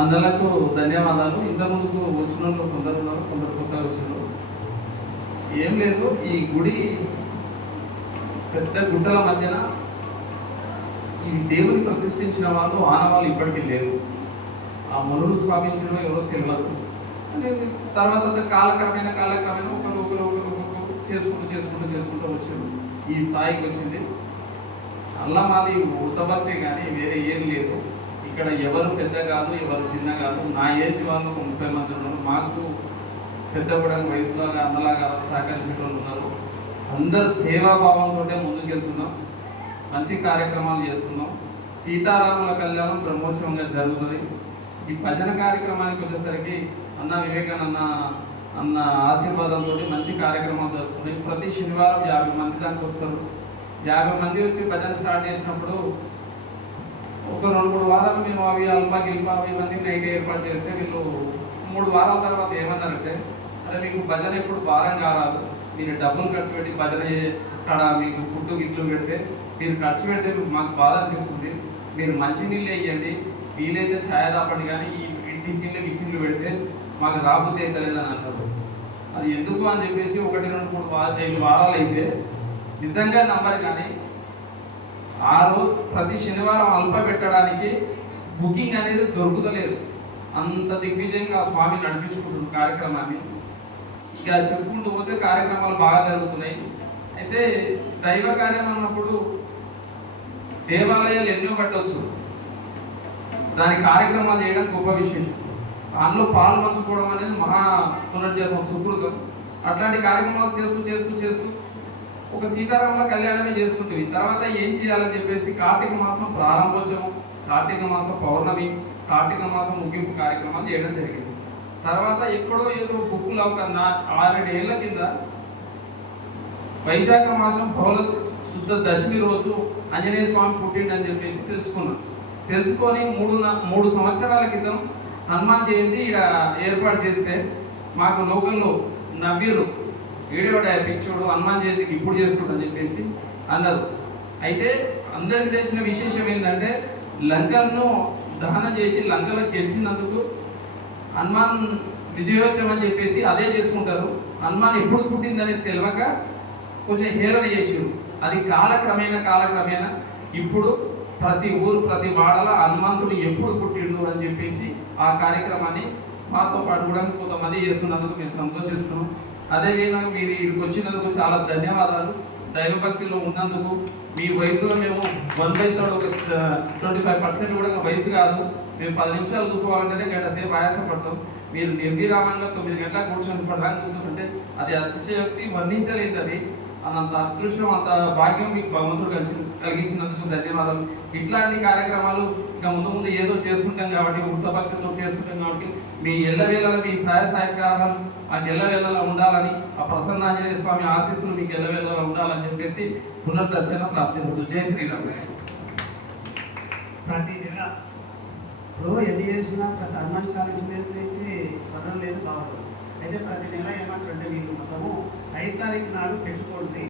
అందరకు ధన్యవాదాలు. ఇంత ముందుకు వచ్చిన వాళ్ళు కొందరు ఉన్నారు, కొందరు కొత్తగా వచ్చినారు. ఏం లేదు, ఈ గుడి పెద్ద గుట్టల మధ్యన ఈ దేవుని ప్రతిష్ఠించిన వాళ్ళు ఆనవాళ్ళు ఇప్పటికీ లేరు. ఆ మనుడు స్థాపించడం ఎవరో తెలియదు. తర్వాత కాలక్రమేణా ఒకరు చేసుకుంటూ వచ్చారు. ఈ స్థాయికి వచ్చింది. అల్లా మాది ఉత్తభక్తి కానీ వేరే ఏం లేదు. ఇక్కడ ఎవరు పెద్ద కాదు, ఎవరు చిన్న కాదు. నా ఏజ్ వాళ్ళు 30 మంది ఉన్నారు. మాకు పెద్ద కూడా వయసులో అన్నలాగా సహకరించే వాళ్ళు ఉన్నారు. అందరు సేవాభావంతో ముందుకెళ్తున్నాం. మంచి కార్యక్రమాలు చేస్తున్నాం. సీతారాముల కళ్యాణం బ్రహ్మోత్సవంగా జరుగుతుంది. ఈ భజన కార్యక్రమానికి వచ్చేసరికి అన్న వివేకానంద అన్న ఆశీర్వాదంతో మంచి కార్యక్రమాలు జరుగుతున్నాయి. ప్రతి శనివారం 50 మంది దానికి వస్తారు. 50 మంది వచ్చి భజన స్టార్ట్ చేసినప్పుడు ఒక 2-3 వారాలు మేము అవి అల్పా గిల్పా ఇవన్నీ నైట్ ఏర్పాటు చేస్తే వీళ్ళు 3 వారాల తర్వాత ఏమన్నారంటే, అరే మీకు భజన ఎప్పుడు భారం కారాదు, మీరు డబ్బులు ఖర్చు పెట్టి భజన కాడ మీకు ఫుడ్ గిట్లు పెడితే మీరు ఖర్చు పెడితే మాకు బాధ అనిపిస్తుంది. మీరు మంచినీళ్ళు వేయండి, వీలైతే ఛాయ తాపండి, కానీ ఈ టిఫిన్లు పెడితే మాకు రాబోతే అయితే లేదని అంటారు. అది ఎందుకు అని చెప్పేసి 1-2-3 వారాలు అయితే నిజంగా నంబర్. కానీ ఆ రోజు ప్రతి శనివారం అల్ప పెట్టడానికి బుకింగ్ అనేది దొరుకుతలేదు. అంత దిగ్విజయంగా స్వామి నడిపించుకుంటున్న కార్యక్రమాన్ని. ఇక చెప్పుకుంటూ పోతే కార్యక్రమాలు బాగా జరుగుతున్నాయి. అయితే దైవ కార్యం అన్నప్పుడు దేవాలయాలు ఎన్నో కట్టవచ్చు, దాని కార్యక్రమాలు చేయడం గొప్ప విశేషం. అందులో పాలు పంచుకోవడం అనేది మహా పునర్జన్మ సుకృతం. అట్లాంటి కార్యక్రమాలు చేస్తూ ఒక సీతారాముల కళ్యాణమే చేస్తుంటుంది. తర్వాత ఏం చేయాలని చెప్పేసి కార్తీక మాసం ప్రారంభోత్సవం, కార్తీక మాసం పౌర్ణమి, కార్తీక మాసం ముగింపు కార్యక్రమాలు చేయడం జరిగింది. తర్వాత ఎక్కడో ఏదో బుక్కులు ఒక 6-7 ఏళ్ల కింద వైశాఖ మాసం బహుళ శుద్ధ దశమి రోజు ఆంజనేయ స్వామి పుట్టిండని చెప్పేసి తెలుసుకొని 3 సంవత్సరాల క్రితం హనుమాన్ జయంతి ఇక్కడ ఏర్పాటు చేస్తే మాకు లోకల్లో నవ్వీరు, వీడియోడా పిచ్చోడు హనుమాన్ జయంతికి ఇప్పుడు చేస్తుండని చెప్పేసి అన్నారు. అయితే అందరికి తెలిసిన విశేషం ఏంటంటే, లంకను దహనం చేసి లంకలో గెలిచినందుకు హనుమాన్ విజయోత్సవం అని చెప్పేసి అదే చేసుకుంటారు. హనుమాన్ ఎప్పుడు పుట్టిందనేది తెలియక కొంచెం హేళన చేసారు. అది కాలక్రమేణా ఇప్పుడు ప్రతి ఊరు ప్రతి వాడల హనుమంతుడు ఎప్పుడు పుట్టిండు అని చెప్పేసి ఆ కార్యక్రమాన్ని మాతో పాటు కూడా కొంతమంది చేస్తున్నందుకు మేము సంతోషిస్తున్నాం. అదేవిధంగా మీరు ఇక్కడికి వచ్చినందుకు చాలా ధన్యవాదాలు. దైవభక్తిలో ఉన్నందుకు. మీ వయసులో మేము 25% కూడా వయసు కాదు. మేము 10 నిమిషాలు కూర్చోవాలంటేనే గంట సేపు ఆయాసపడతాం. మీరు నిర్విరామంగా 9 గంటలకు కూర్చొని పడడానికి కూర్చుంటే అది అతిశయోక్తి, వర్ణించలేదు. అది అంత అదృష్టం, అంత భాగ్యం మీకు భగవంతుడు కలిగించినందుకు ధన్యవాదాలు. ఇట్లాంటి కార్యక్రమాలు ఇంకా ముందు ఏదో చేస్తుంటాం కాబట్టి, వృత్తభక్తితో చేస్తుంటాం కాబట్టి మీ ఎల్లవేళలా మీ సహాయకారాలు మాకు ఎల్లవేళలా ఉండాలని, ఆ ప్రసన్నాంజనేయ స్వామి ఆశీస్సులు మీకు ఎల్లవేళలా ఉండాలని చెప్పేసి పునర్దర్శన ప్రార్థించు. జై శ్రీరామ్. ప్రతి నెల ఇప్పుడు ఎన్ని చేసినా హనుమాన్ చాలీసా స్వర్ణం లేదు బాగుంటుంది. అయితే ప్రతి నెల ఏమంటారంటే మీరు మొత్తము 5 తారీఖు నాడు పెట్టుకోండి.